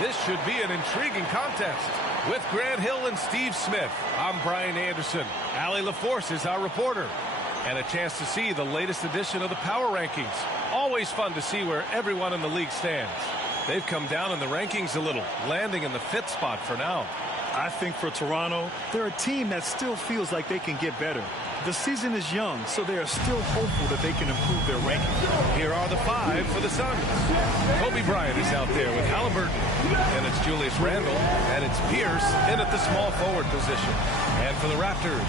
This should be an intriguing contest. With Grant Hill and Steve Smith, I'm Brian Anderson. Allie LaForce is our reporter. And a chance to see the latest edition of the Power Rankings. Always fun to see where everyone in the league stands. They've come down in the rankings a little, landing in the 5th spot for now. I think for Toronto, they're a team that still feels like they can get better. The season is young, so they are still hopeful that they can improve their ranking. Here are the 5 for the Suns. Kobe Bryant is out there with Halliburton. And it's Julius Randle. And it's Pierce in at the small forward position. And for the Raptors,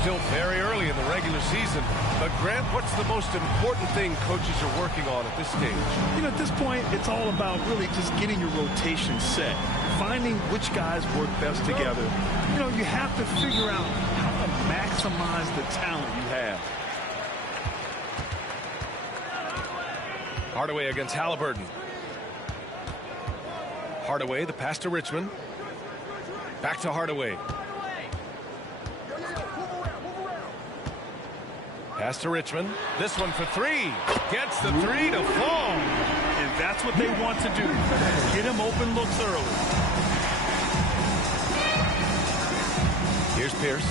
still very early in the regular season. But Grant, what's the most important thing coaches are working on at this stage? You know, at this point, it's all about really just getting your rotation set. Finding which guys work best together. You know, you have to figure out how to maximize the talent you have. Hardaway against Halliburton. Hardaway, the pass to Richmond. Back to Hardaway. Pass to Richmond. This one for 3. Gets the 3 to fall. And that's what they want to do. Get him open looks early. Here's Pierce.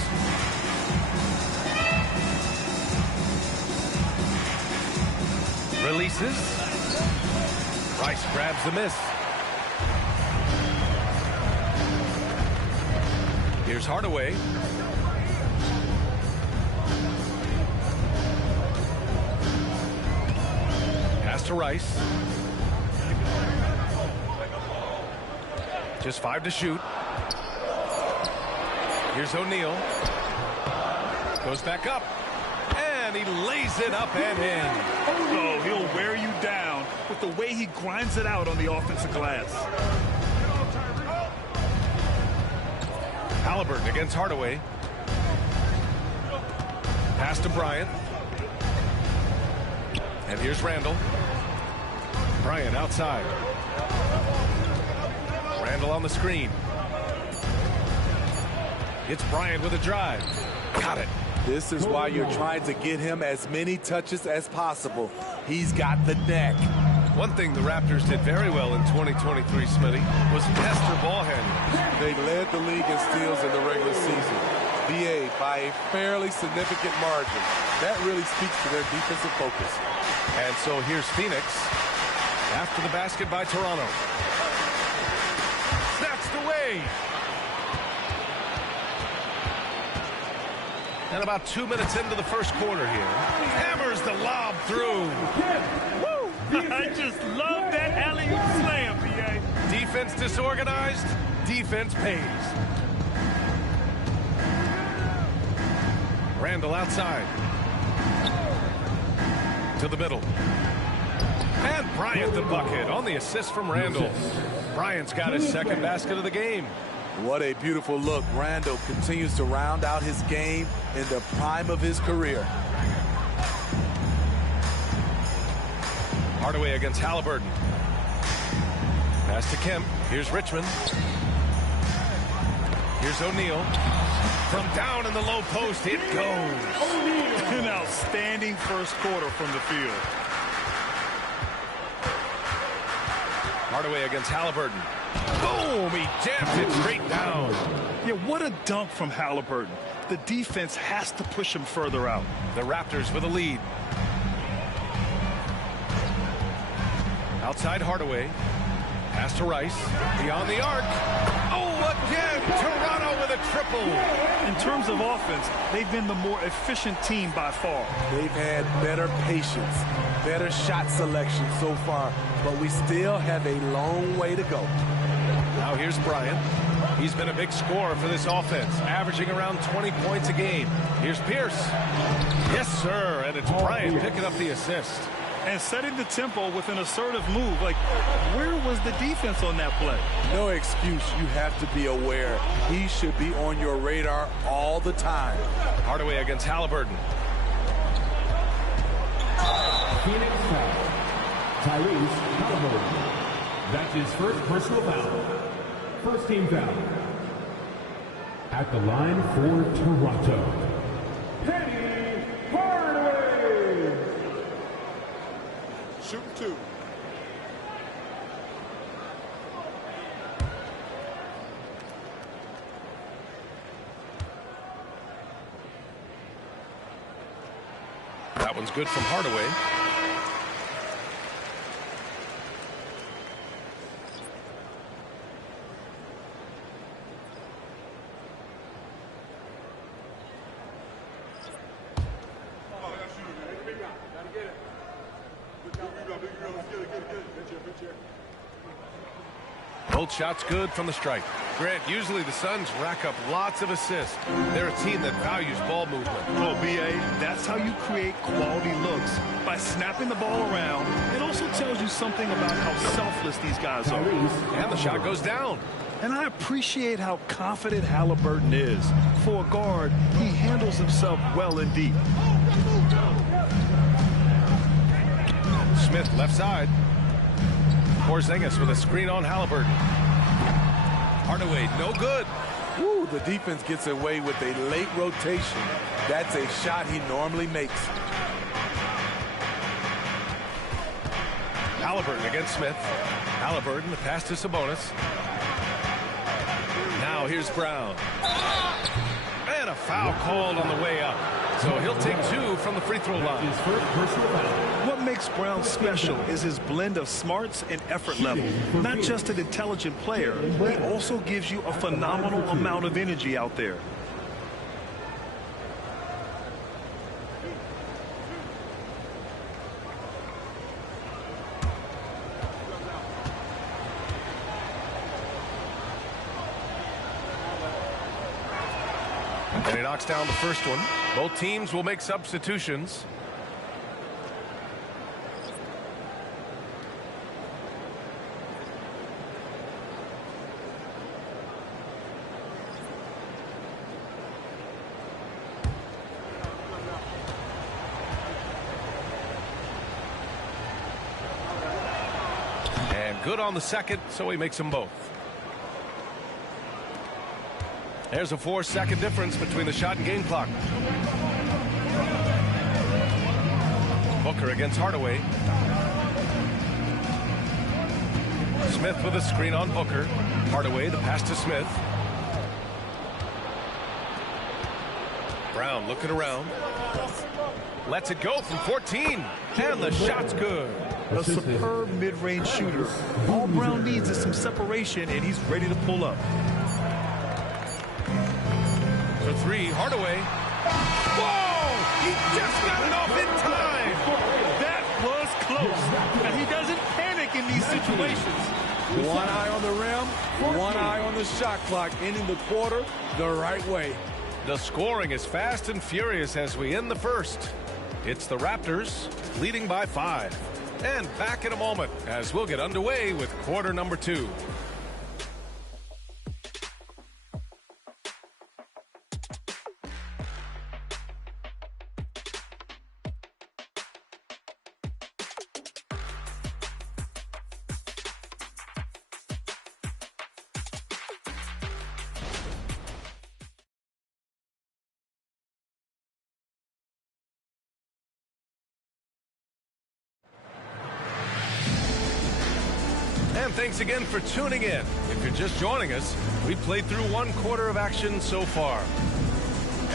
Releases. Rice grabs the miss. Here's Hardaway. Pass to Rice. Just 5 to shoot. Here's O'Neal. Goes back up. And he lays it up and in. Oh, he'll wear you down with the way he grinds it out on the offensive glass. Halliburton against Hardaway. Pass to Bryant. And here's Randle. Bryant outside. Randle on the screen. It's Bryant with a drive. Got it. This is why you're trying to get him as many touches as possible. He's got the neck. One thing the Raptors did very well in 2023, Smitty, was pester ball handlers. They led the league in steals in the regular season. VA by a fairly significant margin. That really speaks to their defensive focus. And so here's Phoenix after the basket by Toronto. Snatched away. And about 2 minutes into the first quarter here. Hammers the lob through. Woo! I just love that alley-oop slam, PA. Defense disorganized. Defense pays. Randle outside. To the middle. And Bryant the bucket on the assist from Randle. Bryant's got his second basket of the game. What a beautiful look. Randle continues to round out his game in the prime of his career. Hardaway against Halliburton. Pass to Kemp. Here's Richmond. Here's O'Neal. From down in the low post, it goes. An outstanding first quarter from the field. Hardaway against Halliburton. Boom! He jams it straight down. Yeah, what a dunk from Halliburton. The defense has to push him further out. The Raptors with a lead. Outside Hardaway. Pass to Rice. Beyond the arc. Oh, again! Toronto with a triple. In terms of offense, they've been the more efficient team by far. They've had better patience, better shot selection so far, but we still have a long way to go. Now here's Bryant. He's been a big scorer for this offense, averaging around 20 points a game. Here's Pierce. Yes, sir, and it's Bryant picking up the assist. And setting the tempo with an assertive move. Like, where was the defense on that play? No excuse. You have to be aware. He should be on your radar all the time. Hardaway against Halliburton. Phoenix foul. Tyrese Halliburton. That's his first personal foul. First team foul. At the line for Toronto. Penny Hardaway. Shooting 2. That one's good from Hardaway. Both shots good from the stripe. Grant, usually the Suns rack up lots of assists. They're a team that values ball movement. Oh, B.A., that's how you create quality looks. By snapping the ball around, it also tells you something about how selfless these guys are. And the shot goes down. And I appreciate how confident Halliburton is. For a guard, he handles himself well and deep. Smith left side. Porzingis with a screen on Halliburton. Hardaway, no good. Woo, the defense gets away with a late rotation. That's a shot he normally makes. Halliburton against Smith. Halliburton, the pass to Sabonis. Now here's Brown. And a foul called on the way up. So he'll take 2 from the free throw line. What makes Brown special is his blend of smarts and effort level. Not just an intelligent player, he also gives you a phenomenal amount of energy out there. And he knocks down the first one. Both teams will make substitutions. And good on the second, so he makes them both. There's a 4-second difference between the shot and game clock. Booker against Hardaway. Smith with a screen on Booker. Hardaway, the pass to Smith. Brown looking around. Lets it go from 14. And the shot's good. A superb mid-range shooter. All Brown needs is some separation, and he's ready to pull up. For 3, Hardaway. Whoa! He just got it off in time. That was close. And he doesn't panic in these situations. One eye on the rim, one eye on the shot clock, ending the quarter the right way. The scoring is fast and furious as we end the first. It's the Raptors leading by 5. And back in a moment as we'll get underway with quarter number 2. And thanks again for tuning in. If you're just joining us, we've played through 1 quarter of action so far.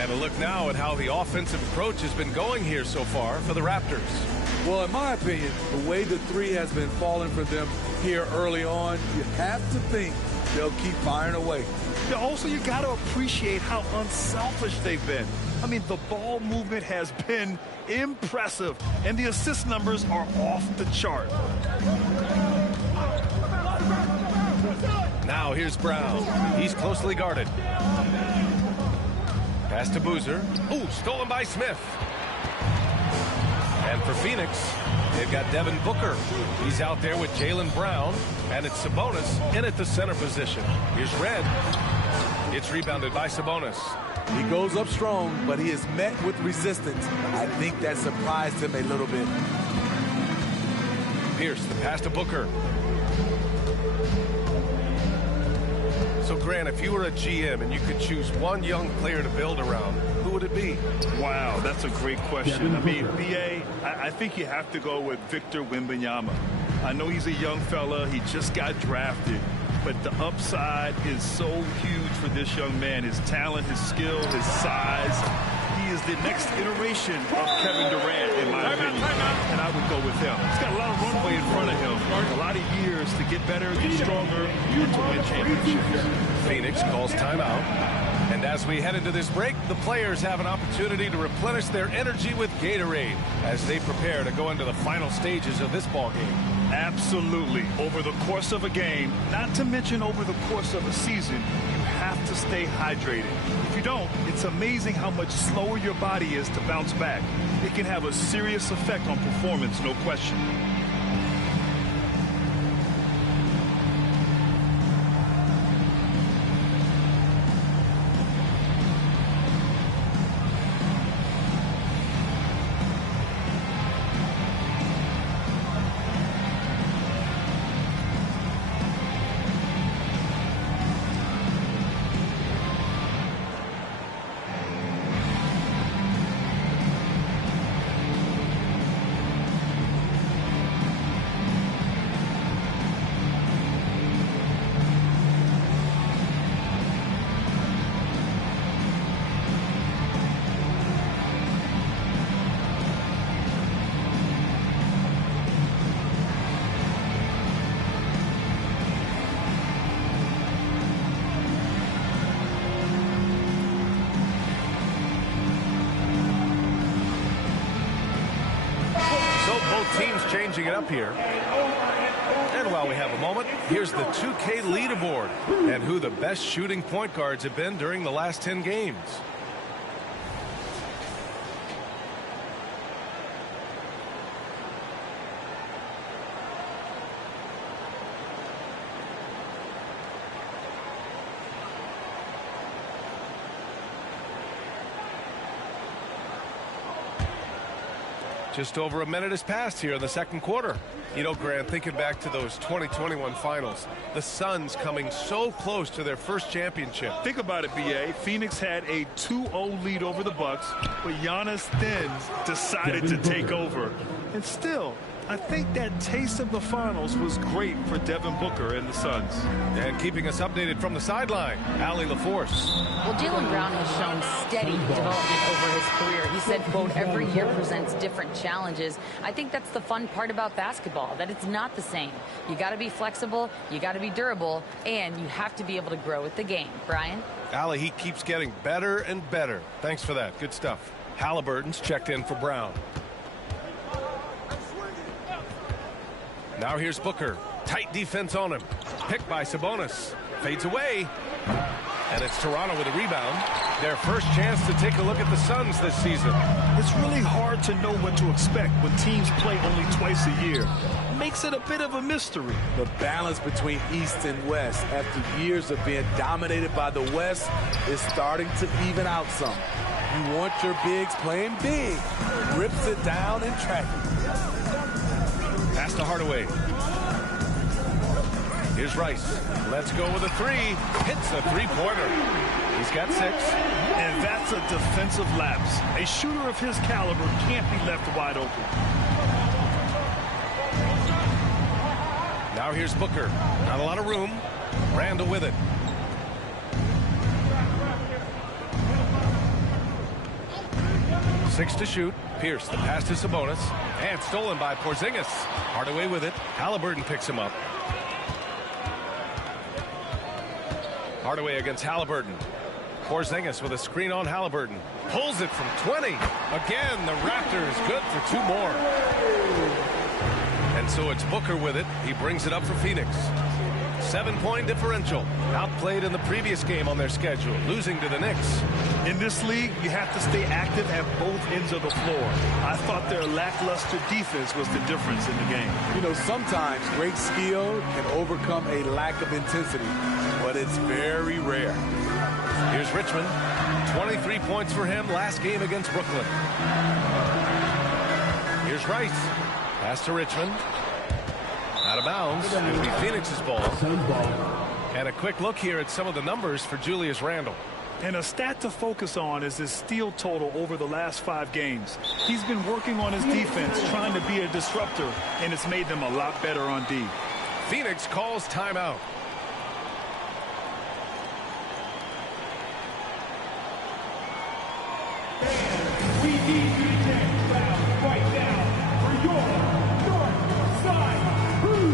And a look now at how the offensive approach has been going here so far for the Raptors. Well, in my opinion, the way the 3 has been falling for them here early on, you have to think they'll keep firing away. Also, you got to appreciate how unselfish they've been. I mean, the ball movement has been impressive, and the assist numbers are off the chart. Now here's Brown. He's closely guarded. Pass to Boozer. Ooh, stolen by Smith. And for Phoenix, they've got Devin Booker. He's out there with Jaylen Brown, and it's Sabonis in at the center position. Here's Red. It's rebounded by Sabonis. He goes up strong, but he is met with resistance. I think that surprised him a little bit. Pierce, the pass to Booker. So, Grant, if you were a GM and you could choose one young player to build around, who would it be? Wow, that's a great question. I mean, B.A., I think you have to go with Victor Wembanyama. I know he's a young fella. He just got drafted. But the upside is so huge for this young man. His talent, his skill, his size. He is the next iteration of Kevin Durant, in my opinion. And I would go with him. He's got a lot of runway in front of him. A lot of years to get better, get stronger, and to win championships. Phoenix calls timeout. And as we head into this break, the players have an opportunity to replenish their energy with Gatorade as they prepare to go into the final stages of this ball game. Absolutely. Over the course of a game, not to mention over the course of a season, you have to stay hydrated. If you don't, it's amazing how much slower your body is to bounce back. It can have a serious effect on performance, no question. Teams changing it up here. And while we have a moment, here's the 2K leaderboard and who the best shooting point guards have been during the last 10 games. Just over a minute has passed here in the second quarter. You know, Grant, thinking back to those 2021 finals, the Suns coming so close to their first championship. Think about it, B.A. Phoenix had a 2-0 lead over the Bucks, but Giannis then decided to take over. And still, I think that taste of the finals was great for Devin Booker and the Suns. And keeping us updated from the sideline, Allie LaForce. Well, Jaylen Brown has shown steady development over his career. He said, quote, every year presents different challenges. I think that's the fun part about basketball, that it's not the same. You got to be flexible, you got to be durable, and you have to be able to grow with the game. Brian? Allie, he keeps getting better and better. Thanks for that. Good stuff. Halliburton's checked in for Brown. Now here's Booker. Tight defense on him. Picked by Sabonis. Fades away. And it's Toronto with a rebound. Their first chance to take a look at the Suns this season. It's really hard to know what to expect when teams play only twice a year. Makes it a bit of a mystery. The balance between East and West after years of being dominated by the West is starting to even out some. You want your bigs playing big. Rips it down in traffic. Pass to Hardaway. Here's Rice. Let's go with a three. Hits the three-pointer. He's got 6. And that's a defensive lapse. A shooter of his caliber can't be left wide open. Now here's Booker. Not a lot of room. Randall with it. Six to shoot. Pierce, the pass to Sabonis. And stolen by Porzingis. Hardaway with it. Halliburton picks him up. Hardaway against Halliburton. Porzingis with a screen on Halliburton. Pulls it from 20. Again, the Raptors good for 2 more. And so it's Booker with it. He brings it up for Phoenix. 7-point differential. Outplayed in the previous game on their schedule, losing to the Knicks. In this league, you have to stay active at both ends of the floor. I thought their lackluster defense was the difference in the game. You know, sometimes great skill can overcome a lack of intensity, but it's very rare. Here's Richmond. 23 points for him last game against Brooklyn. Here's Rice. Pass to Richmond. Out of bounds. It'll be Phoenix's ball. And a quick look here at some of the numbers for Julius Randle. And a stat to focus on is his steal total over the last 5 games. He's been working on his defense, trying to be a disruptor, and it's made them a lot better on D. Phoenix calls timeout. We need you to take foul right now for your North Side Crew.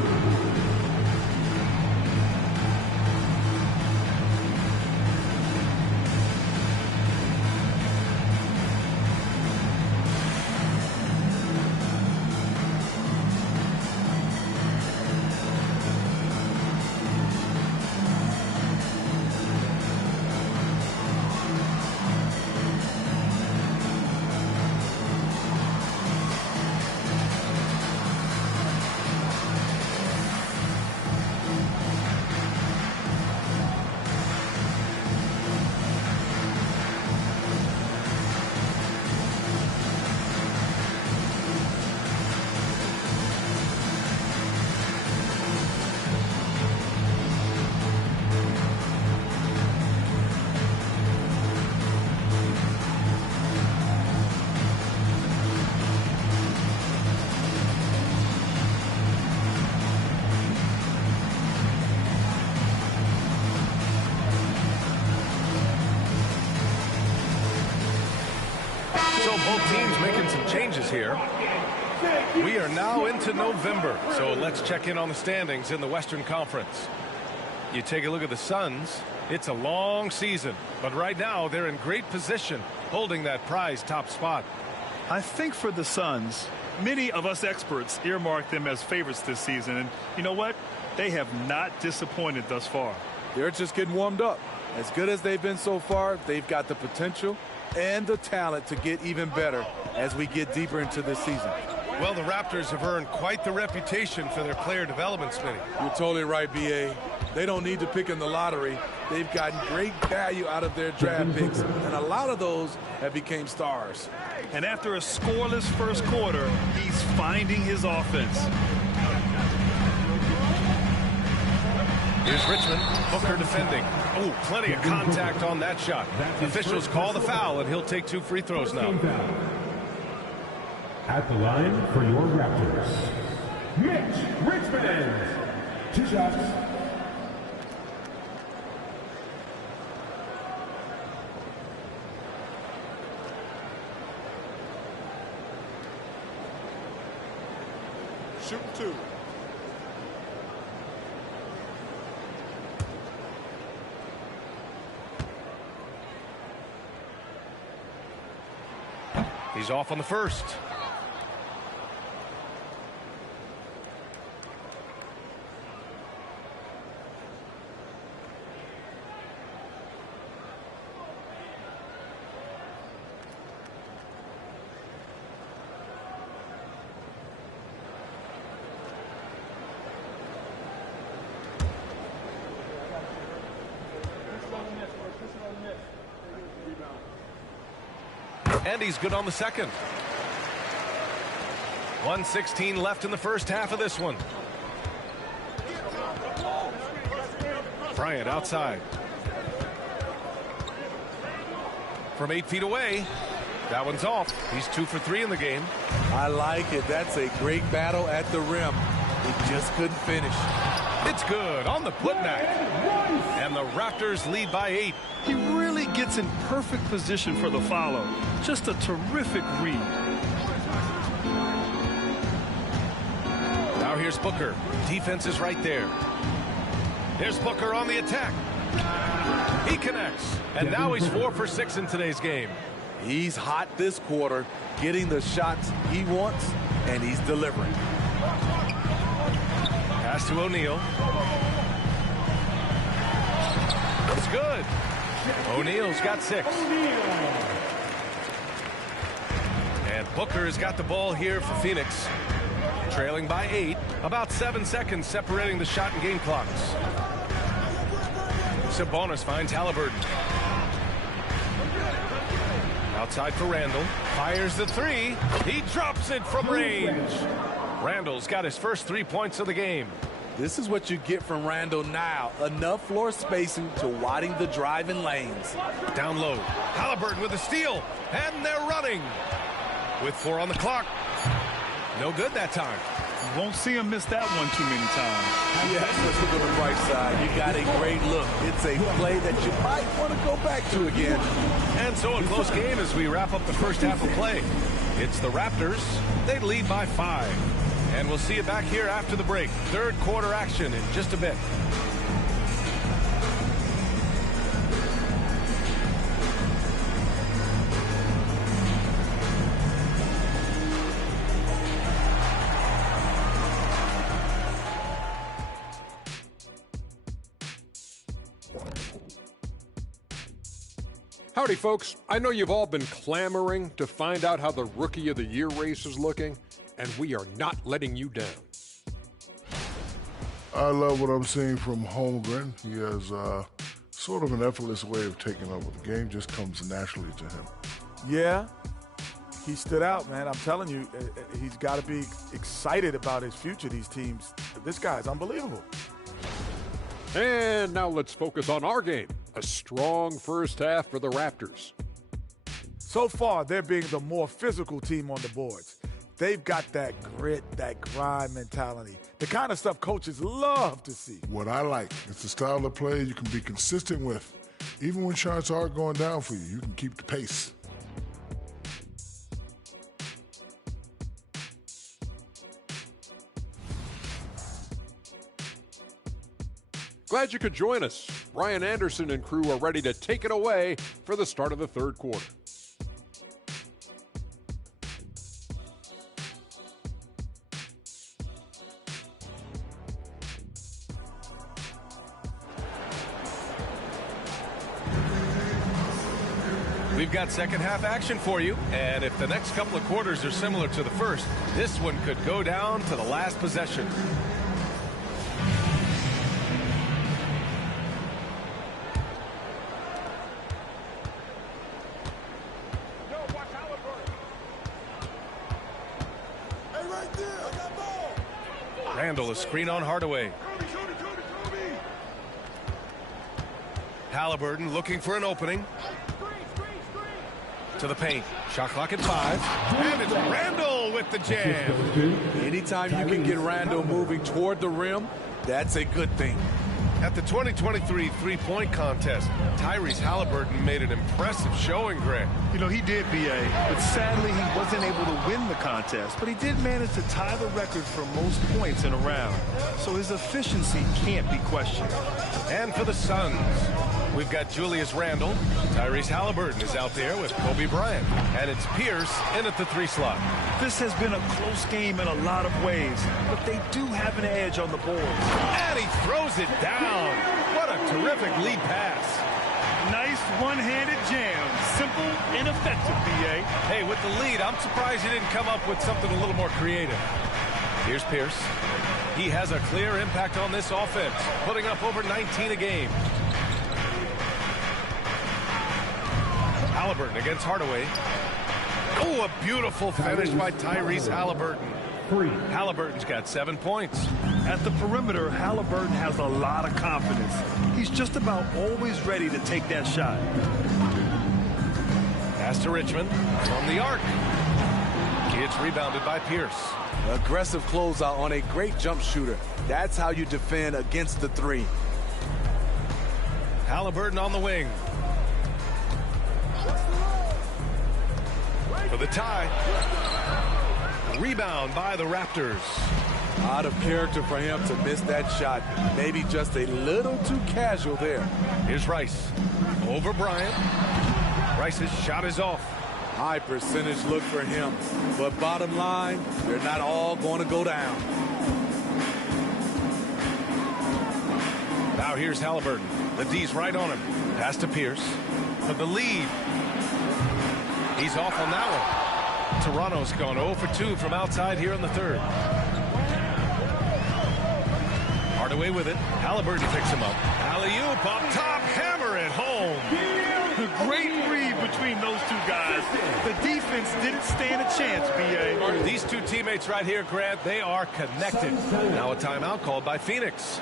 So both teams making some changes here. We are now into November, so let's check in on the standings in the Western Conference. You take a look at the Suns. It's a long season, but right now they're in great position, holding that prized top spot. I think for the Suns, many of us experts earmark them as favorites this season, and you know what? They have not disappointed thus far. They're just getting warmed up. As good as they've been so far, they've got the potential and the talent to get even better as we get deeper into this season. Well, the Raptors have earned quite the reputation for their player development, Smitty. You're totally right, B.A. They don't need to pick in the lottery. They've gotten great value out of their draft picks, and a lot of those have become stars. And after a scoreless first quarter, he's finding his offense. Here's Richmond. Booker defending. Oh, plenty of contact on that shot. Officials call the foul, and he'll take 2 free throws now. At the line for your Raptors, Mitch Richmond. 2 shots. Shoot 2. He's off on the first. And he's good on the second. 1:16 left in the first half of this one. Bryant outside. From 8 feet away. That one's off. He's 2 for 3 in the game. I like it. That's a great battle at the rim. He just couldn't finish. It's good on the putback. And the Raptors lead by 8. He really gets in perfect position for the follow. Just a terrific read. Now here's Booker. Defense is right there. Here's Booker on the attack. He connects. And now he's 4 for 6 in today's game. He's hot this quarter, getting the shots he wants, and he's delivering. Pass to O'Neal. It's good. O'Neal's got 6. And Booker's got the ball here for Phoenix. Trailing by 8. About 7 seconds separating the shot and game clocks. Sabonis finds Halliburton. Outside for Randall. Fires the 3. He drops it from range. Randall's got his first 3 points of the game. This is what you get from Randall now. Enough floor spacing to widen the driving lanes. Down low. Halliburton with a steal. And they're running. With 4 on the clock. No good that time. You won't see him miss that one too many times. Yes, let's look on the bright side. You got a great look. It's a play that you might want to go back to again. And so a close game as we wrap up the first half of play. It's the Raptors. They lead by 5. And we'll see you back here after the break. Third quarter action in just a bit. Howdy, folks. I know you've all been clamoring to find out how the Rookie of the Year race is looking, and we are not letting you down. I love what I'm seeing from Holmgren. He has sort of an effortless way of taking over. The game just comes naturally to him. Yeah, he stood out, man. I'm telling you, he's got to be excited about his future, these teams. This guy's unbelievable. And now let's focus on our game. A strong first half for the Raptors. So far, they're being the more physical team on the boards. They've got that grit, that grind mentality, the kind of stuff coaches love to see. What I like, it's the style of play you can be consistent with. Even when shots are going down for you, you can keep the pace. Glad you could join us. Brian Anderson and crew are ready to take it away for the start of the third quarter. We've got second half action for you, and if the next couple of quarters are similar to the first, this one could go down to the last possession. Randall, a screen on Hardaway. Halliburton looking for an opening. To the paint. Shot clock at 5. And it's Randall with the jam. Anytime you can get Randall moving toward the rim, that's a good thing. At the 2023 three-point contest, Tyrese Halliburton made an impressive showing, Grant. You know, he did, B.A., but sadly he wasn't able to win the contest. But he did manage to tie the record for most points in a round. So his efficiency can't be questioned. And for the Suns, we've got Julius Randle. Tyrese Halliburton is out there with Kobe Bryant. And it's Pierce in at the 3 slot. This has been a close game in a lot of ways, but they do have an edge on the board. And he throws it down. What a terrific lead pass. Nice one-handed jam. Simple and effective, B.A. Hey, with the lead, I'm surprised he didn't come up with something a little more creative. Here's Pierce. He has a clear impact on this offense, putting up over 19 a game. Halliburton against Hardaway. Oh, a beautiful finish by Tyrese Halliburton. Halliburton's got 7 points. At the perimeter, Halliburton has a lot of confidence. He's just about always ready to take that shot. Pass to Richmond from the arc. It's rebounded by Pierce. Aggressive closeout on a great jump shooter. That's how you defend against the 3. Halliburton on the wing. For the tie. Rebound by the Raptors. Out of character for him to miss that shot. Maybe just a little too casual there. Here's Rice. Over Bryant. Rice's shot is off. High percentage look for him. But bottom line, they're not all going to go down. Now here's Halliburton. The D's right on him. Pass to Pierce. For the lead. He's off on that one. Toronto's gone 0 for 2 from outside here in the third. Hardaway with it. Halliburton picks him up. Alley-oop up top. Hammer it home. Great read between those two guys. The defense didn't stand a chance, B.A. These two teammates right here, Grant, they are connected. Now a timeout called by Phoenix.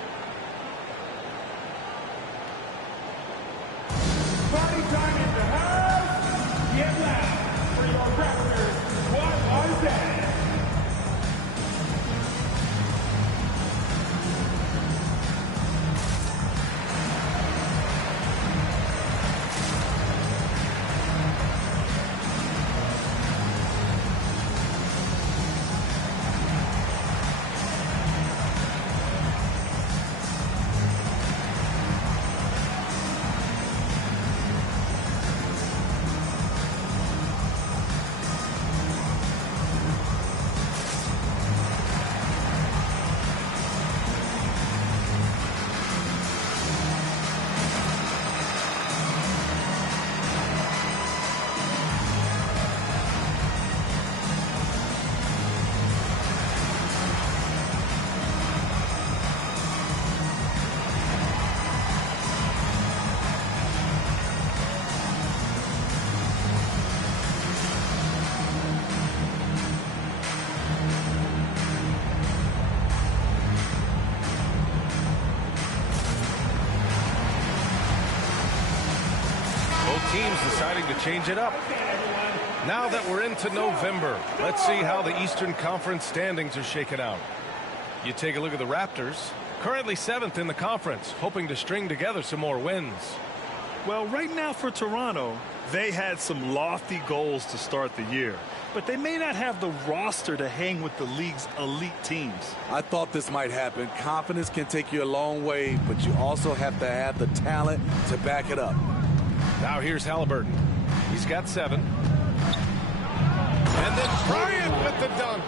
Party time in the house. Get loud for your Raptors. What was that? teams deciding to change it up. Now that we're into November, let's see how the Eastern Conference standings are shaken out. You take a look at the Raptors, currently 7th in the conference, hoping to string together some more wins. Well, right now for Toronto, they had some lofty goals to start the year, but they may not have the roster to hang with the league's elite teams. I thought this might happen. Confidence can take you a long way, but you also have to have the talent to back it up. Now here's Halliburton. He's got 7. And then Bryant with the dunk.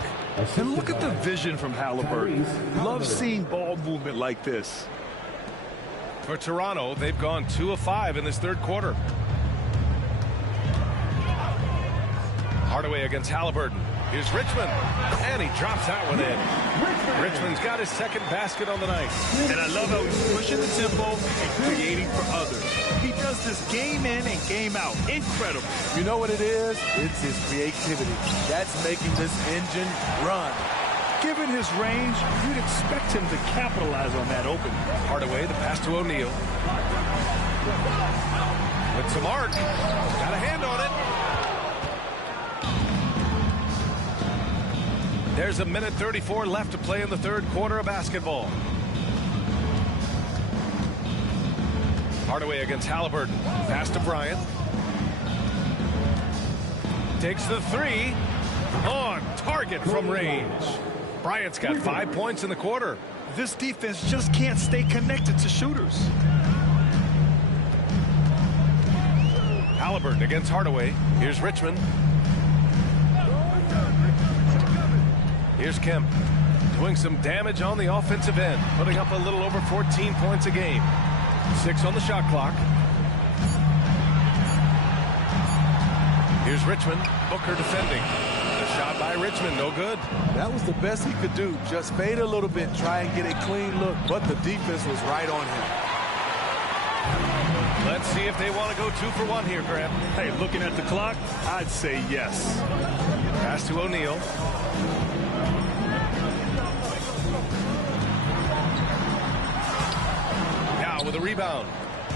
And look at the vision from Halliburton. Love seeing ball movement like this. For Toronto, they've gone 2 of 5 in this third quarter. Hardaway against Halliburton. Here's Richmond, and he drops that one in. Richmond's got his second basket on the night. And I love how he's pushing the tempo and creating for others. He does this game in and game out. Incredible. You know what it is? It's his creativity. That's making this engine run. Given his range, you'd expect him to capitalize on that opening. Hardaway, the pass to O'Neal. With some arc. Got a hand on it. There's a minute 34 left to play in the third quarter of basketball. Hardaway against Halliburton. Pass to Bryant. Takes the 3. On target from range. Bryant's got 5 points in the quarter. This defense just can't stay connected to shooters. Halliburton against Hardaway. Here's Richmond. Here's Kemp, doing some damage on the offensive end, putting up a little over 14 points a game. 6 on the shot clock. Here's Richmond. Booker defending. The shot by Richmond, no good. That was the best he could do. Just fade a little bit, try and get a clean look, but the defense was right on him. Let's see if they want to go 2 for 1 here, Grant. Hey, looking at the clock, I'd say yes. Pass to O'Neal. With a rebound.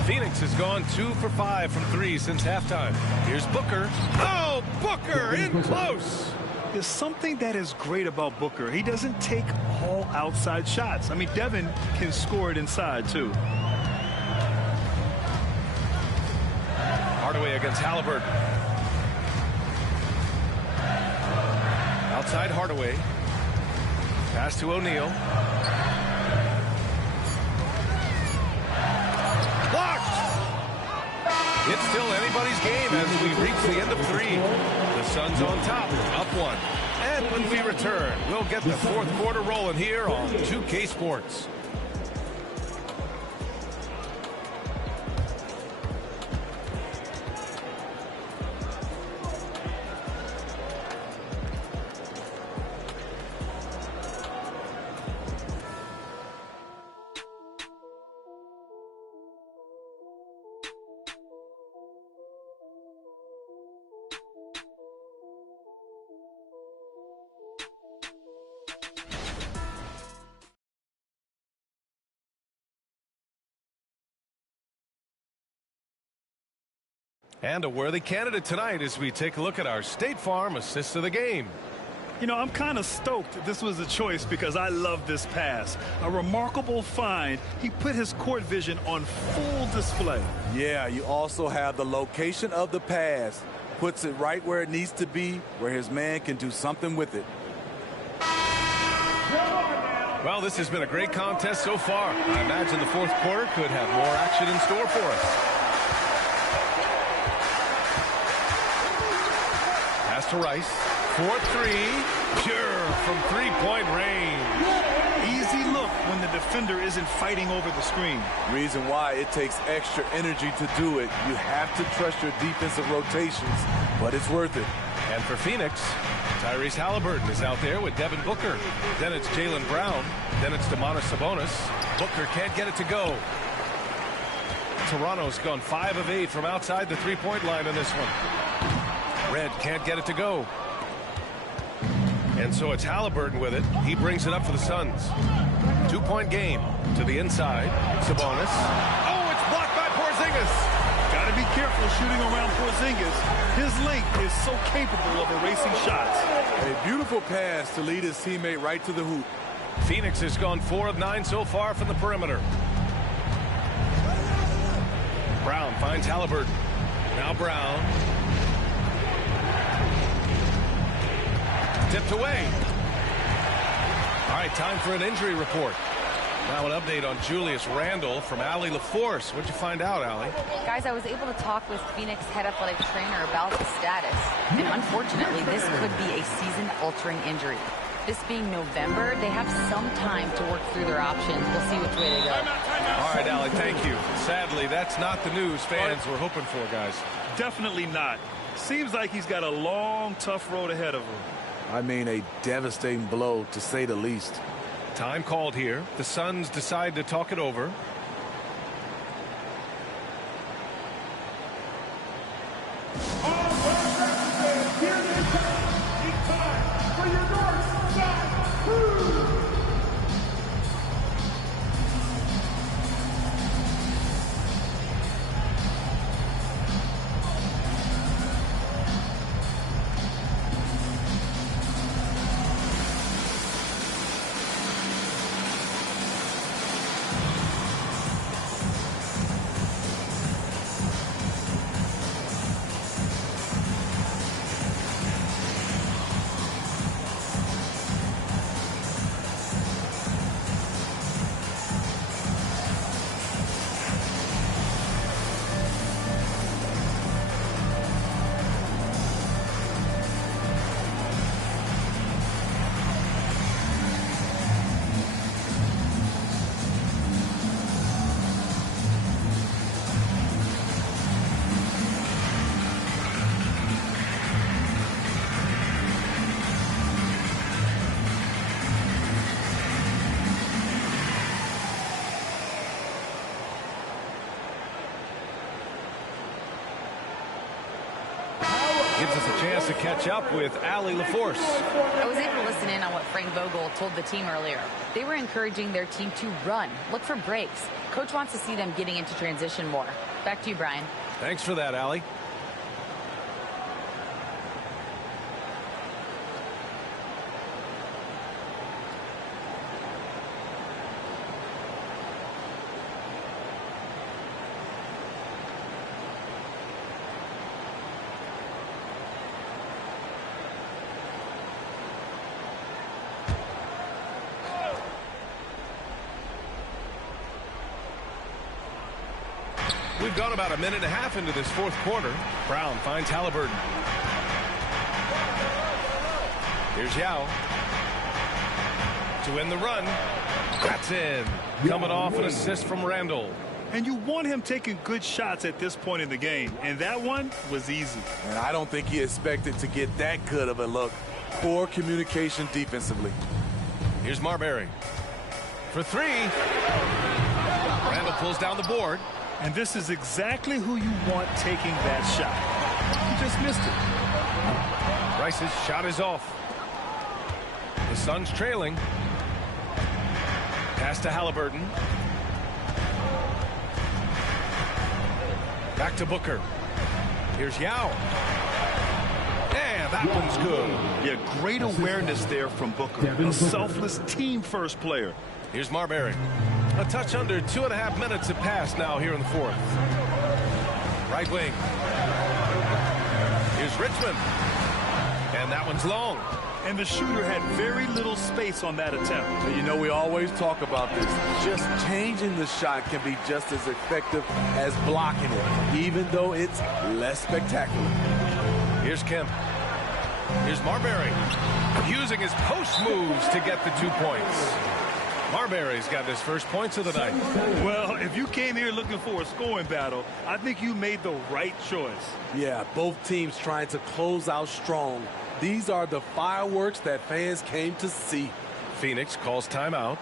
Phoenix has gone 2 for 5 from 3 since halftime. Here's Booker. Oh, Booker in close. There's something that is great about Booker. He doesn't take all outside shots. I mean, Devin can score it inside, too. Hardaway against Halliburton. Outside Hardaway. Pass to O'Neal. It's still anybody's game as we reach the end of 3. The Suns on top, up 1. And when we return, we'll get the fourth quarter rolling here on 2K Sports. And a worthy candidate tonight as we take a look at our State Farm assist of the game. You know, I'm kind of stoked this was a choice because I love this pass. A remarkable find. He put his court vision on full display. Yeah, you also have the location of the pass. Puts it right where it needs to be, where his man can do something with it. Well, this has been a great contest so far. I imagine the fourth quarter could have more action in store for us. Pass to Rice. 4-3. Pure from three-point range. Easy look when the defender isn't fighting over the screen. Reason why it takes extra energy to do it. You have to trust your defensive rotations, but it's worth it. And for Phoenix, Tyrese Halliburton is out there with Devin Booker. Then it's Jaylen Brown. Then it's Domantas Sabonis. Booker can't get it to go. Toronto's gone 5 of 8 from outside the three-point line in this one. Red can't get it to go. And so it's Halliburton with it. He brings it up for the Suns. 2-point game to the inside. Sabonis. Oh, it's blocked by Porzingis. Got to be careful careful shooting around Porzingis. His length is so capable of erasing shots. A beautiful pass to lead his teammate right to the hoop. Phoenix has gone 4 of 9 so far from the perimeter. Brown finds Halliburton. Now Brown. Tipped away. All right, time for an injury report. Now an update on Julius Randle from Allie LaForce. What'd you find out, Allie? Guys, I was able to talk with Phoenix head athletic trainer about the status. And unfortunately, this could be a season-altering injury. This being November, they have some time to work through their options. We'll see which way they go. All right, Allie, thank you. Sadly, that's not the news fans were hoping for, guys. Definitely not. Seems like he's got a long, tough road ahead of him. I mean, a devastating blow, to say the least. Time called here. The Suns decide to talk it over. Gives us a chance to catch up with Allie LaForce. I was able to listen in on what Frank Vogel told the team earlier. They were encouraging their team to run, look for breaks. Coach wants to see them getting into transition more. Back to you, Brian. Thanks for that, Allie. We've gone about a minute and a half into this fourth quarter. Brown finds Halliburton. Here's Yao. To win the run. That's in. Coming off an assist from Randle. And you want him taking good shots at this point in the game. And that one was easy. And I don't think he expected to get that good of a look. Poor communication defensively. Here's Marbury. For three. Randle pulls down the board. And this is exactly who you want taking that shot. He just missed it. Rice's shot is off. The Suns trailing. Pass to Halliburton. Back to Booker. Here's Yao. And that one's good. Yeah, great awareness there from Booker. A selfless team-first player. Here's Marbury. A touch under 2.5 minutes have passed now here in the fourth. Right wing. Here's Richmond. And that one's long. And the shooter had very little space on that attempt. And you know, we always talk about this. Just changing the shot can be just as effective as blocking it, even though it's less spectacular. Here's Kemp. Here's Marbury. Using his post moves to get the 2 points. Marbury's got his first points of the night. Well, if you came here looking for a scoring battle, I think you made the right choice. Yeah, both teams trying to close out strong. These are the fireworks that fans came to see. Phoenix calls timeout.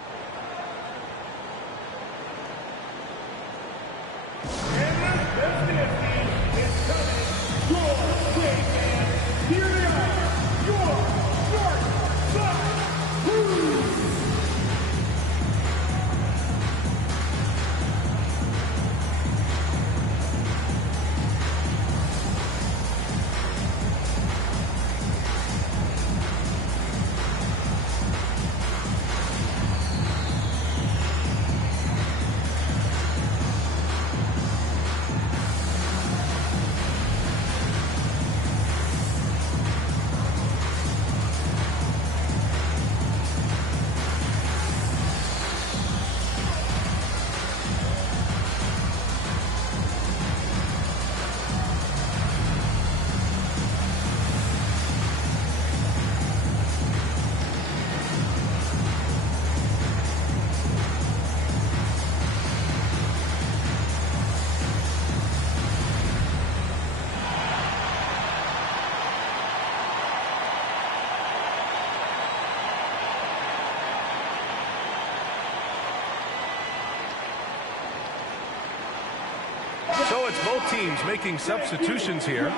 So it's both teams making substitutions here.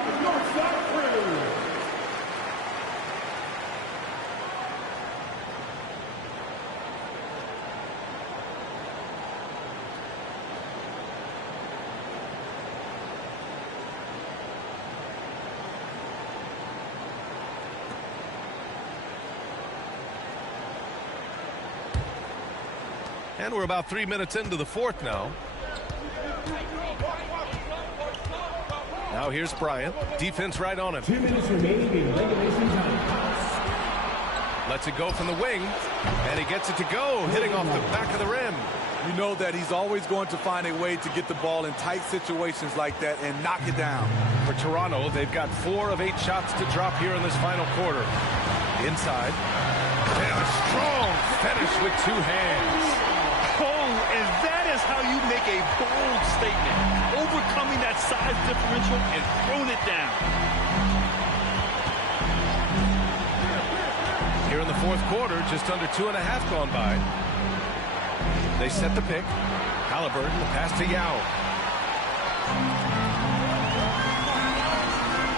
And we're about 3 minutes into the fourth now. Now here's Bryant. Defense right on him. 2 minutes remaining in regulation time. Lets it go from the wing. And he gets it to go, hitting off the back of the rim. You know that he's always going to find a way to get the ball in tight situations like that and knock it down. For Toronto, they've got 4 of 8 shots to drop here in this final quarter. Inside. And a strong finish with 2 hands. Oh, and that is how you make a bold statement. Overcoming that size differential and throwing it down. Here in the fourth quarter, just under 2.5 gone by. They set the pick. Halliburton, the pass to Yao.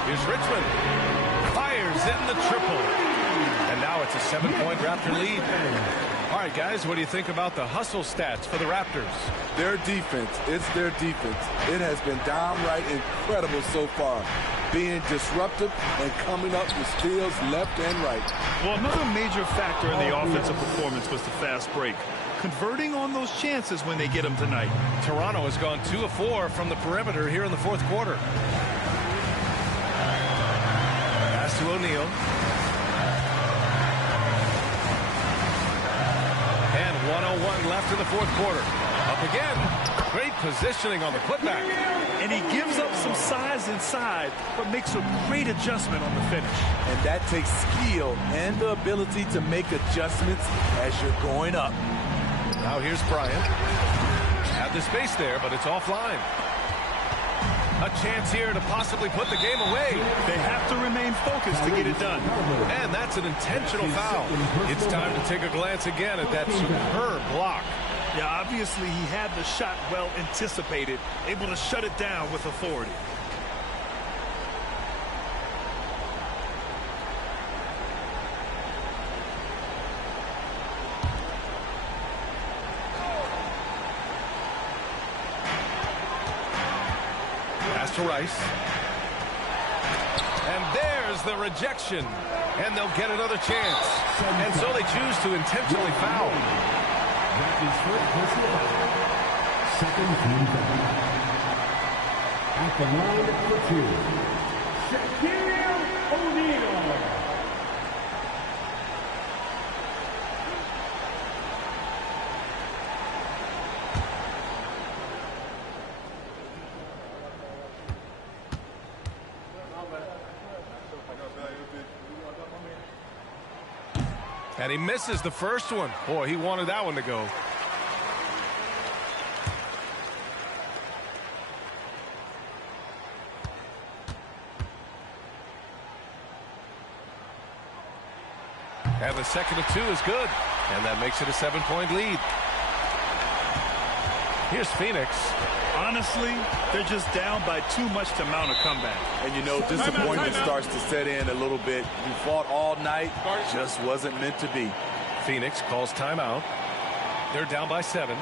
Here's Richmond. Fires in the triple. And now it's a 7-point Raptor lead. All right, guys, what do you think about the hustle stats for the Raptors? Their defense, it's their defense. It has been downright incredible so far. Being disruptive and coming up with steals left and right. Well, another major factor in the offensive performance was the fast break. Converting on those chances when they get them tonight. Toronto has gone 2 of 4 from the perimeter here in the fourth quarter. Pass to O'Neal. And 1:01 left in the fourth quarter. Up again. Great positioning on the putback. And he gives up some size inside, but makes a great adjustment on the finish. And that takes skill and the ability to make adjustments as you're going up. Now here's Bryant. Had the space there, but it's offline. A chance here to possibly put the game away. They have to remain focused to get it done. And that's an intentional foul. It's time to take a glance again at that superb block. Yeah, obviously he had the shot well anticipated, able to shut it down with authority. Pass to Rice. And there's the rejection. And they'll get another chance. And so they choose to intentionally foul. That is first personal foul. Second team foul. At the line for 2, Shaquille O'Neal. And he misses the first one. Boy, he wanted that one to go. And the second of 2 is good. And that makes it a 7-point lead. Here's Phoenix. Honestly, they're just down by too much to mount a comeback. And you know, disappointment starts to set in a little bit. You fought all night, just wasn't meant to be. Phoenix calls timeout. They're down by 7.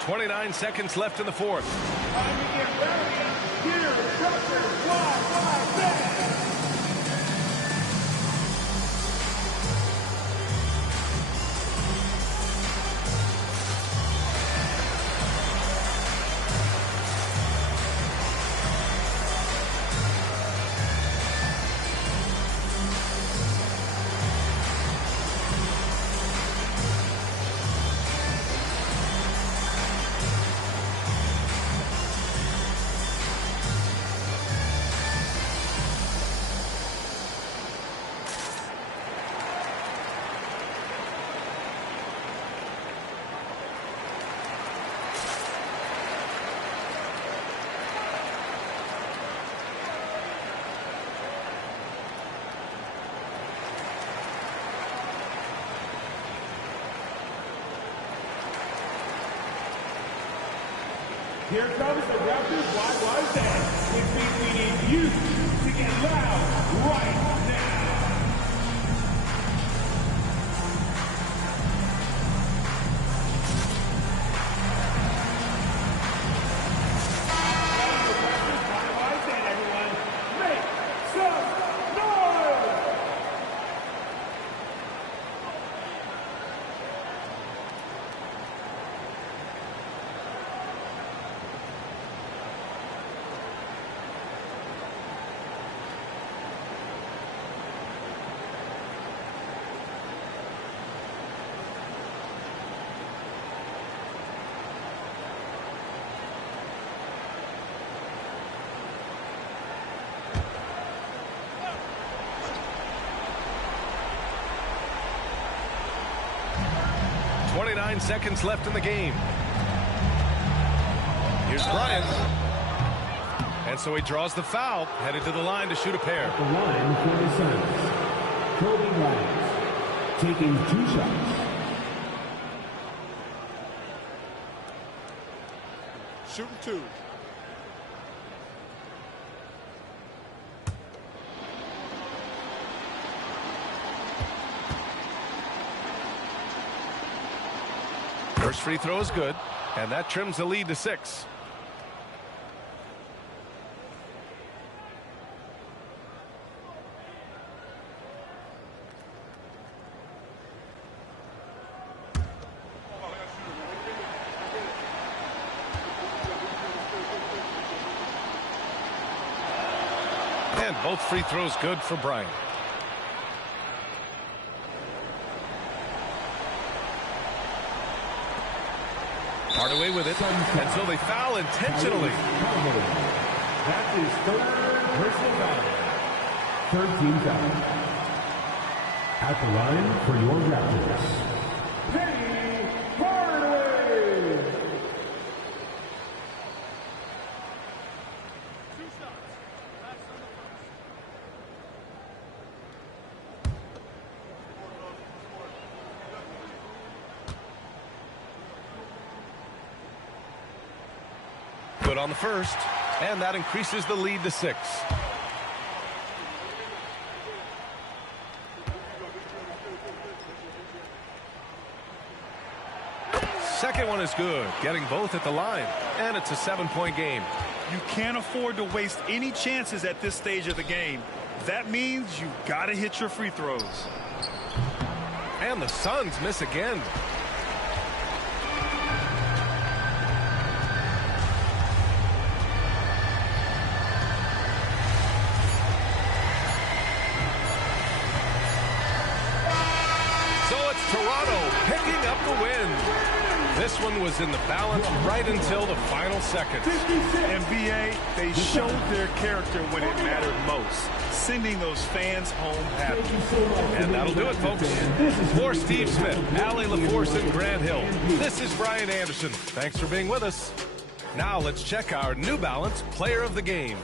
29 seconds left in the fourth. Here comes the Raptors wide dance, which means we need you to get loud right now. Seconds left in the game. Here's Bryant. And so he draws the foul, headed to the line to shoot a pair. At the line for the Suns, KROD Bryant, taking 2 shots. Shooting 2. First free throw is good, and that trims the lead to 6. And both free throws good for Bryant. Hard away with it, and so they foul intentionally. That is 3rd personal foul. 3rd team foul. At the line for your Raptors, good on the first, and that increases the lead to 6. Second one is good, getting both at the line, and it's a 7-point game. You can't afford to waste any chances at this stage of the game. That means you gotta hit your free throws. And the Suns miss again. Toronto picking up the win. This one was in the balance right until the final seconds. NBA, they showed their character when it mattered most, sending those fans home happy. And that'll do it, folks. For Steve Smith, Allie LaForce, and Grant Hill, this is Brian Anderson. Thanks for being with us. Now let's check our New Balance Player of the Game.